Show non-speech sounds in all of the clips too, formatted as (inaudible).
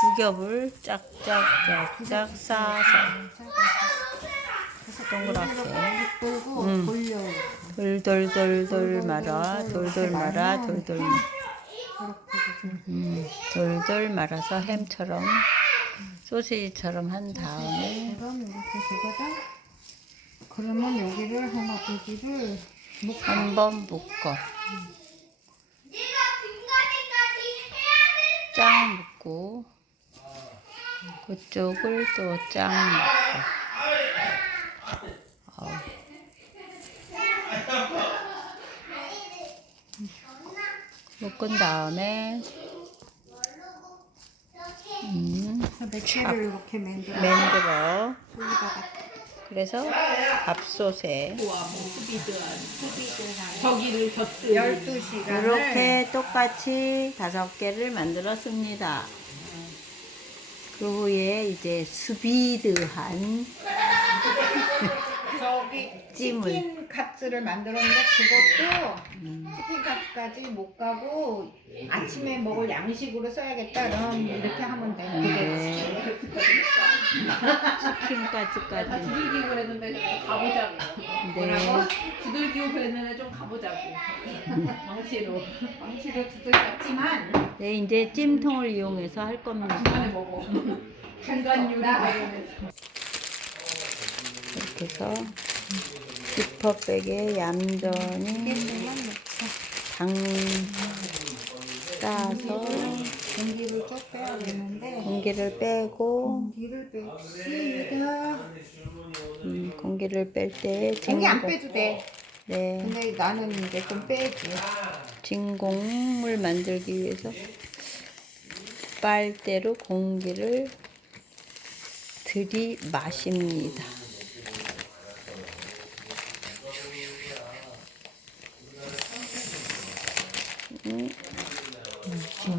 두 겹을 짝짝짝짝 싸서 동그랗게 음. 돌돌돌돌 말아 돌돌 말아 돌돌 음, 돌돌 말아서 햄처럼 소시지처럼 한 다음에. 그러면 여기를 하나 여기를. 한번 묶어 짱 묶고 그쪽을 또 짱 묶고 어우. 묶은 다음에 음, 매체를 이렇게 만들어. 만들어 그래서 밥솥에 저기를 곁들 12시간을 이렇게 똑같이 다섯 개를 만들었습니다. 그 후에 이제 스비드한 저기 (laughs) 찜을. 치킨 카츠를 만들었는데 그것도 치킨 카츠 까지 못 가고 아침에 먹을 양식으로 써야겠다 그럼 이렇게 하면 돼. 네. 치킨까지까지 두들기고 그랬는데 가보자고. 네. 두들기고 그랬는데 좀 가보자고. 망치로. 망치로 두들겼지만 네 이제 찜통을 이용해서 할 중간에 겁니다. 먹어. 중간 요리 먹으면서. 이렇게 해서 지퍼백에 얌전히 당 싸서 공기를 쭉 빼야 되는데 공기를 빼고 공기를 뺍시다. 음, 공기를 뺄 때 공기 안 빼도 돼. 네. 근데 나는 이제 좀 빼지. 진공을 만들기 위해서 빨대로 공기를 들이마십니다. 음,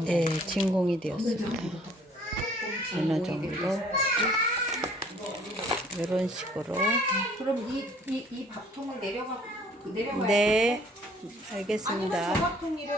네, 진공이 되었습니다. 어느 정도 이런 식으로 그럼 이 이 이 밥통을 내려가 내려가. 네 알겠습니다.